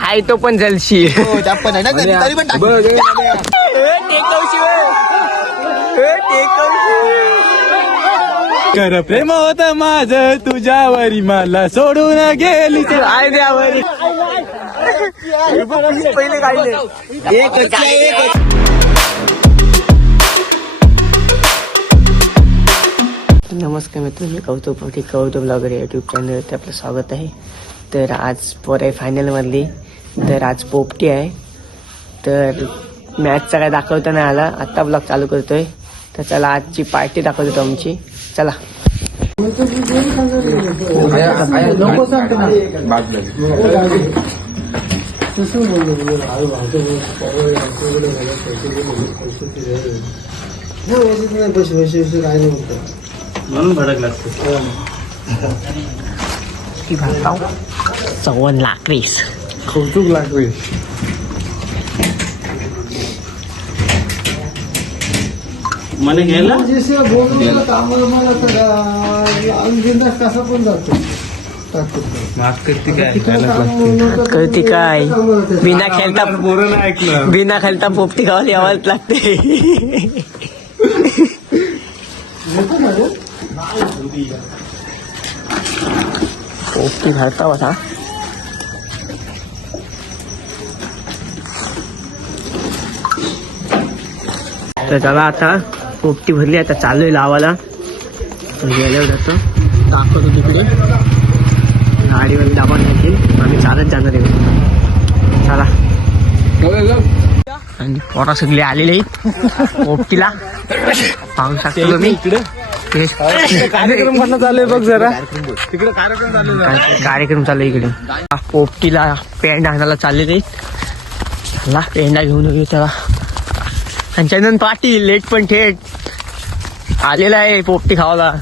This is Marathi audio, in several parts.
हाय तो पण जलशी पण आहे ना तरी पण कर प्रेम होत माझ तुझ्यावरी मला सोडून गेली आय द्यावर पहिले काढले नमस्कार मित्र, मी कौतुक पाटील, कौतुक ब्लॉगर यूट्यूब चॅनलवरती आपलं स्वागत आहे. तर आज पोर आहे फायनलमधली. तर आज पोपटी आहे. तर मॅचचा काय दाखवता नाही आला, आत्ता ब्लॉग चालू करतोय. तर चला आजची पार्टी दाखवतो आमची. चला म्हणून भडक लागतो. 54 लाख वीस कौतुक लागवे. मला घ्यायला कसा पण जातो कळती काय, बिना खेळता पोपटी गावाला यावंच लागते. पोपटी घालता होता. तर चला आता पोपटी भरली, आता चालू आहे लावायला. गेल्यावर जातो दाखवतो तिकडे गाडीवर दाबा नाही, आम्ही चालत जाणार आहे. चला आणि पोरा सगळे आलेले आहेत पोपटीला पाहू शकतो मी. कार्यक्रम कसा चालू बघ जरा तिकडे कार्यक्रम चालू इकडे. पोपटीला पेंडा आणायला चाललेले. चला पेंडा घेऊन येऊ त्याला. आणि चंदन पाटील लेट पण थेट आलेला आहे पोपटी खावाला.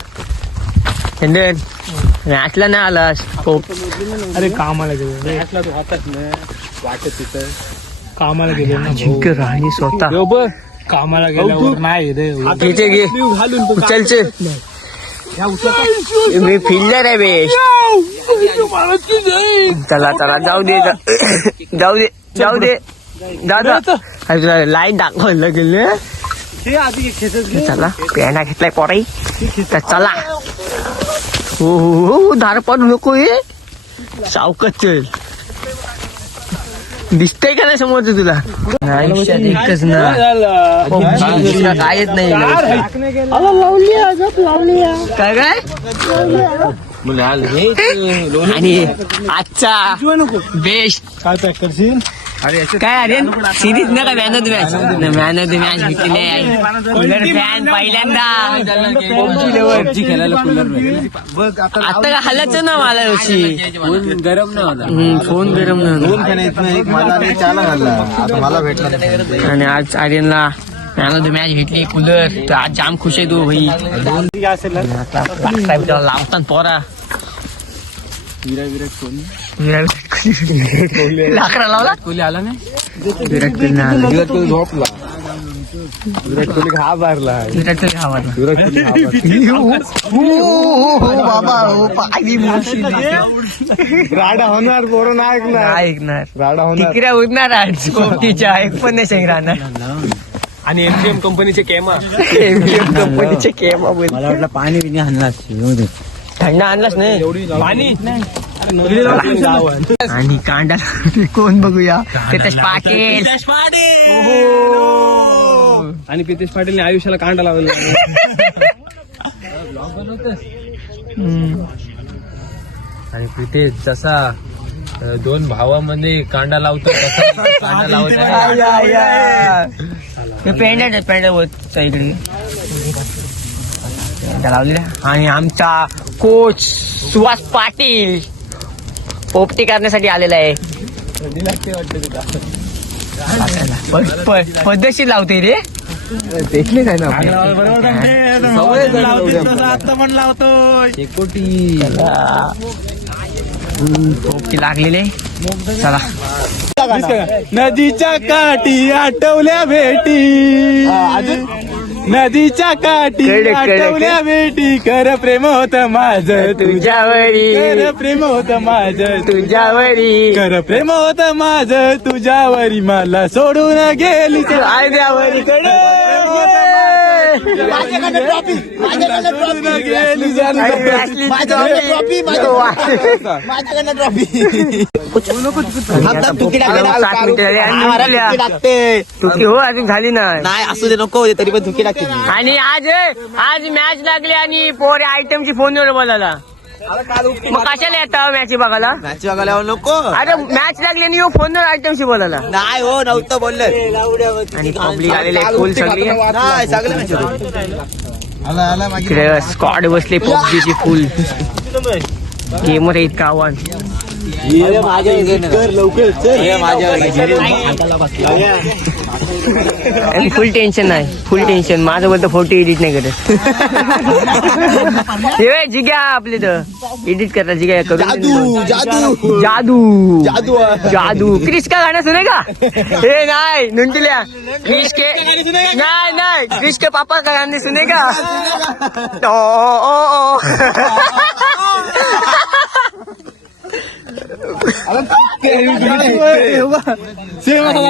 चंदन मॅचला नाही आलास. अरे कामाला गेले वाटत तिथं कामाला गेले ना जिंक राणी स्वतः कामाला गेल्यावर नाही घे उचलचे. मी फिल्डर आहे बेस्ट. चला चला जाऊ दे जाऊ दे जाऊ दे दादा लाईट दाखवायला गेले. चला पेंडा घेतलाय पोराई. तर चला हो धार पडू नको हे सावकत चल. दिसतंय का नाही समोरचं तुला? आयुष्यात एकच ना दुसरा कायच नाही. काय काय आणि आजचा बेस्ट काय पॅक करशील? काय अरे सिरीज ना का मॅन ऑफ द मॅच भेटले. कूलर फॅन पहिल्यांदा आता का हालायचं ना मला वर्षी गरम नव्हता. फोन गरम मला भेटला आणि आज आर्यनला मॅन ऑफ द मॅच भेटली कूलर. तर आज जाम खुश आहे तू भाई. लावतात पोरा लाकडा लावला. कोहली आला नाही. विराट कोहली आला. विराट कोहली झोपला. विराट कोहली घाबरला. विराट कोहली हवाला. विराट कोहली राडा होणार पोरं नाही ऐकणार राडा होणार. तिकड्या उडणार आज पोपटीच्या. एक पण नाही शेंग राहणार. आणि एमजीएम कंपनीचे केमा कंपनीचे केम. मला वाटलं पाणी बिणी आणला थंड आणलाच नाही पाणी आणि कांडा कोण बघूया. तेच पाटील. आणि पितेश पाटीलने आयुष्याला कांडा लावला. आणि प्रितेश जसा दोन भावामध्ये कांडा लावतो तसा कांडा लावत पेंडा होत इकडे लावलेला. आणि आमचा कोच सुहास पाटील पोपटी करण्यासाठी आलेला आहे. पद्धतशीर लावते रे. देखले काय ना आता पण लावतो पोपटी लागलेले. चला नदीच्या काठी आठवल्या भेटी. नदीच्या काठी कडक, कडक. आठवल्या बेटी कर प्रेम होत माझ तुझ्यावरी कर प्रेम होत माझ तुझ्यावरी कर प्रेम होत माझ तुझ्यावरी मला सोडून गेली आयद्यावरी हो अजून झाली नाही असू दे नको तरी पण धुकी लागते आणि आज मॅच लागली आणि पोरे आयटमची फोनवर बोलायला मग कशाला येता मॅच बघायला मॅच बघायला नको अरे मॅच लागली आणि फोनवर आयटमशी बोलायला नाही हो नव्हतं बोललं आणि पब्लिक आलेले फुल सगळी नाही सगळं इकडे स्क्वॉड बसले पबजीची फुल गेमर आहेत का आव्हान आणि फुल टेन्शन नाही फुल टेन्शन माझं बोलतो फोटो एडिट नाही करत हे जिग्या आपले तर एडिट करता जिग्या करून जादू जादू जादू जादू क्रिश का गाणं सुने का हे नाही नुंटल्या क्रिश के नाही क्रिश के पापा का गाणे सुने का ओ ओ ओ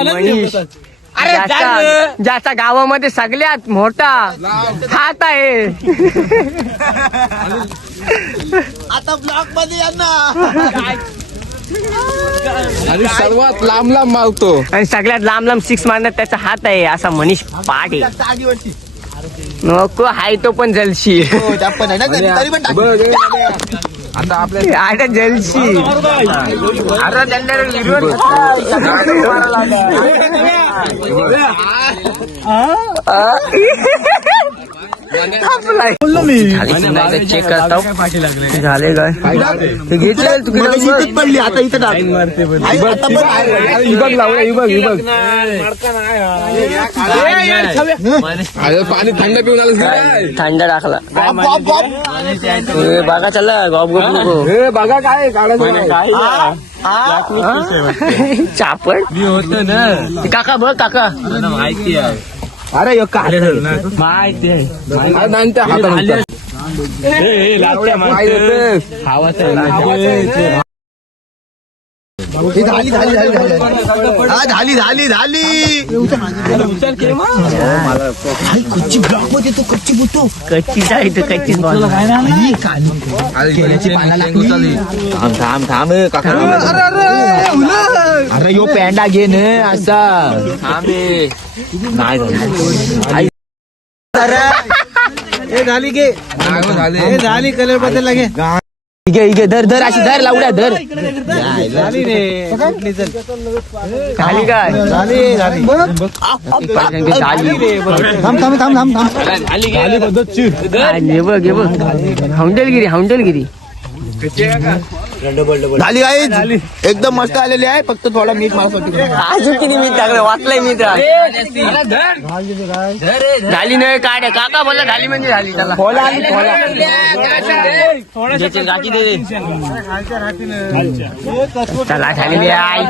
मनीष ज्याचा गावामध्ये सगळ्यात मोठा हात आहे आता ब्लॉक मध्ये यांना आणि सर्वात लांब मारतो आणि सगळ्यात लांब सिक्स मारण्यात त्याचा हात आहे असा मनीष पाटे नको हाय तो पण जलशी तरी पण आता आपल्या आता जलशी अरे त्यांना चेक करता झाले काय घेतले तू पडली आता इथं पाणी थंड पिऊन आलं थंड टाकला बघा चला गॉप गॉप बघा काय चापड मी होतो ना काका बघ काका माहिती आहे अरे माहिती आहे झाली कच्ची ब्लॉक मध्ये तो कच्ची बुतो कच्चीच आहे तर कच्चीच थांब अरे यो पॅन्डा घे न असा नाही झाली घे झाली कलर बदल लागे इगे धर धर अशी धर लावड्या धर झाली रे खाली काय झाली बघ हौंडलगिरी झाली आहे एकदम मस्त आलेली आहे फक्त थोडा मीठ मारसाठी अजून किती मीठ टाकलं वाचलंय मीठ झाली नाही काढ काका बोला झाली म्हणजे झाली त्याला चला झालेली आहे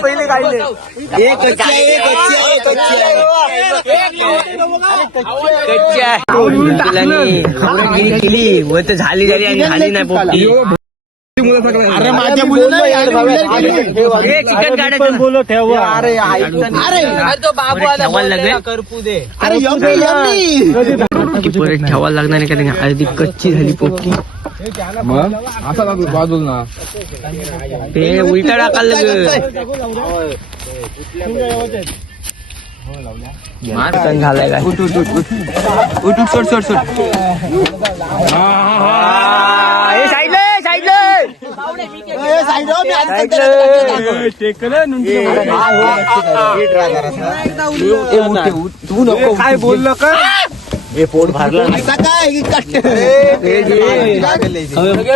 पहिले काढले केली व तर झाली आणि झाली नाही पोपटी अरे माझ्या मुलीला चिकन काढायचं बोलो ठेव अरे तो बाबू करपू दे अरे परत ठेवायला लागणार नाही कारण अर्धी कच्ची झाली पोपटी मग असा बाजूला ते उलटा टाकायला सण झालाय काय तू नको काय बोललं का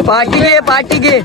पार्टी घे पार्टी घे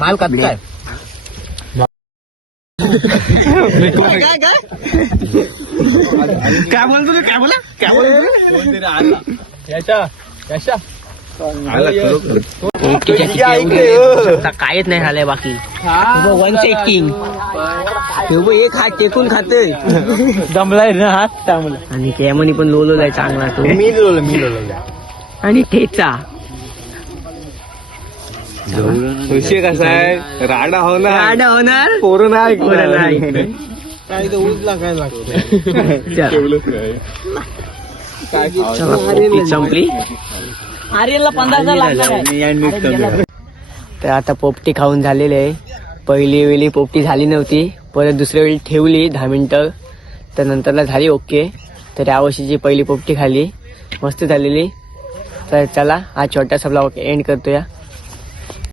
माल काय काय बोलतो काय बोला काय कायच नाही झालंय बाकी वन सेटिंग एक हात टेकून खाते दमलाय ना हात चांगला आणि त्यामध्ये पण लोलोलाय चांगला तो मी लोला आणि ठेचा विषय कसा आहे राडा होणार राडा होणार पोरं नाही पोरं नाही. काय तर उजला काय चला, पोपटी संपली तर आता पोपटी खाऊन झालेली आहे. पहिली वेळी पोपटी झाली नव्हती, परत दुसऱ्या वेळी ठेवली 10 मिनिटं, तर नंतरला झाली ओके. तर यावर्षीची पहिली पोपटी खाली मस्त झालेली. तर चला हा छोटासा ब्लॉग एंड करतोया.